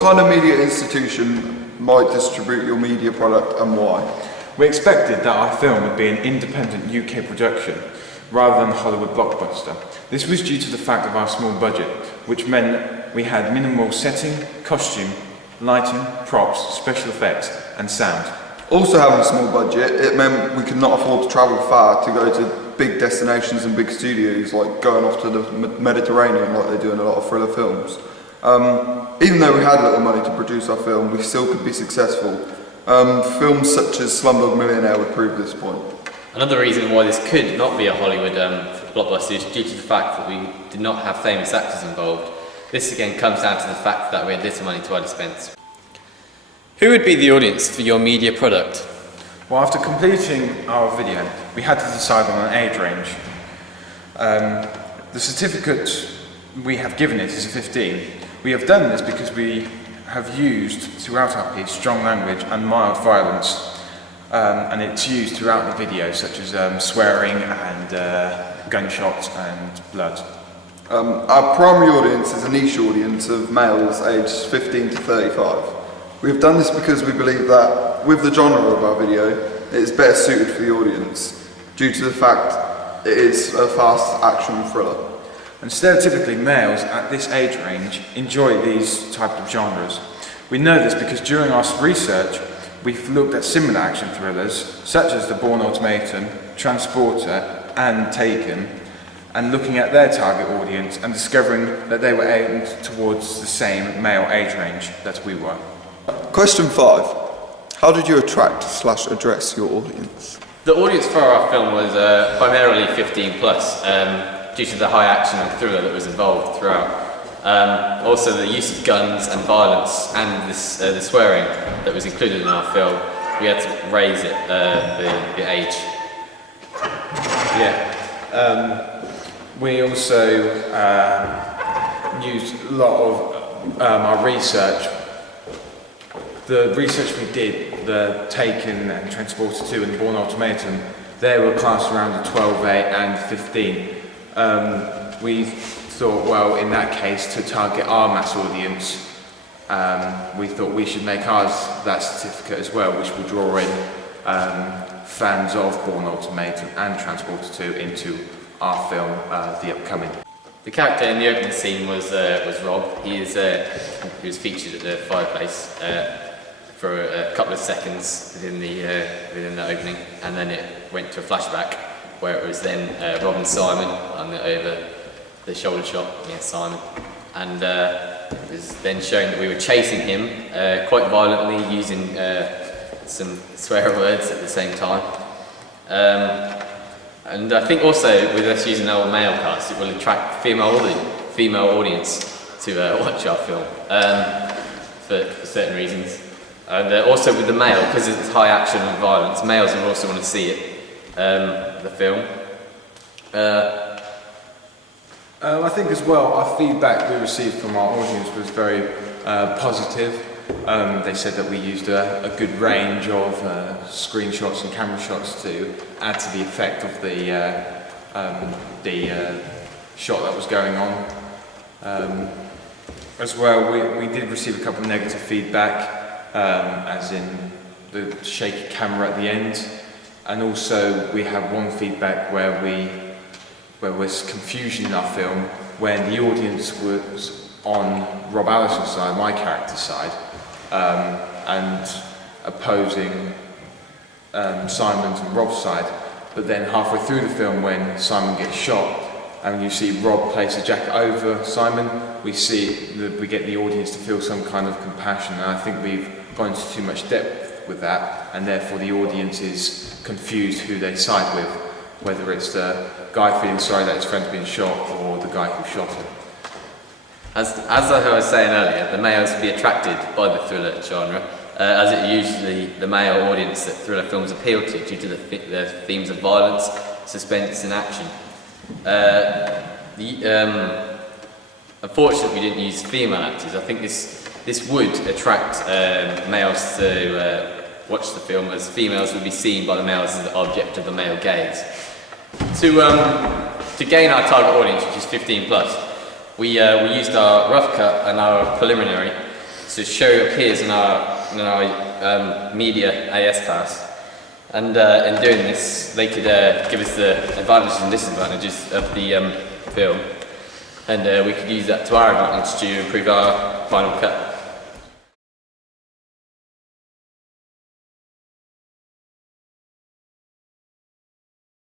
What kind of media institution might distribute your media product and why? We expected that our film would be an independent UK production rather than a Hollywood blockbuster. This was due to the fact of our small budget, which meant we had minimal setting, costume, lighting, props, special effects and sound. Also having a small budget, it meant we could not afford to travel far to go to big destinations and big studios, like going off to the Mediterranean like they do in a lot of thriller films. Even though we had little money to produce our film, we still could be successful. Films such as Slumdog Millionaire would prove this point. Another reason why this could not be a Hollywood blockbuster is due to the fact that we did not have famous actors involved. This again comes down to the fact that we had little money to our dispense. Who would be the audience for your media product? Well, after completing our video, we had to decide on an age range. The certificate we have given it is a 15. We have done this because we have used throughout our piece strong language and mild violence, and it's used throughout the video, such as swearing and gunshots and blood. Our primary audience is a niche audience of males aged 15 to 35. We have done this because we believe that with the genre of our video, it is better suited for the audience due to the fact it is a fast action thriller. And stereotypically, males at this age range enjoy these type of genres. We know this because during our research, we've looked at similar action thrillers, such as The Bourne Ultimatum, Transporter, and Taken, and looking at their target audience and discovering that they were aimed towards the same male age range that we were. Question 5. How did you attract/address your audience? The audience for our film was primarily 15 plus, due to the high action and thriller that was involved throughout. Also the use of guns and violence and the swearing that was included in our film, we had to raise it, the age. We also used a lot of our research. The research we did, the Taken and Transporter 2 and the Bourne Ultimatum, they were classed around the 12, 8 and 15. We thought, well, in that case, to target our mass audience, we thought we should make ours that certificate as well, which would draw in fans of Bourne Ultimatum and Transporter 2 into our film, the upcoming. The character in the opening scene was Rob. He was featured at the fireplace for a couple of seconds within the opening, and then it went to a flashback where it was then Rob and Simon on over the shoulder shot against Simon, and it was then shown that we were chasing him quite violently, using some swear words at the same time. And I think also with us using our male cast, it will attract female audience to watch our film for certain reasons. And also with the male, because it's high action and violence, males will also want to see it, the film. I think as well, our feedback we received from our audience was very positive. They said that we used a good range of screenshots and camera shots to add to the effect of the shot that was going on. As well, we did receive a couple of negative feedback, as in the shaky camera at the end, and also we have one feedback where was confusion in our film when the audience was on Rob Allison's side, my character's side, and opposing Simon's and Rob's side. But then halfway through the film, when Simon gets shot and you see Rob place a jacket over Simon, we get the audience to feel some kind of compassion, and I think we've gone into too much depth with that, and therefore the audience is confused who they side with, whether it's the guy feeling sorry that his friend's been shot or the guy who shot him. As I was saying earlier, the males will be attracted by the thriller genre, as it usually the male audience that thriller films appeal to due to the themes of violence, suspense and action. Unfortunately, we didn't use female actors. I think this would attract males to watch the film, as females would be seen by the males as the object of the male gaze. To gain our target audience, which is 15 plus, we used our rough cut and our preliminary to show peers in our media AS class. And in doing this, they could give us the advantages and disadvantages of the film, and we could use that to our advantage to improve our final cut.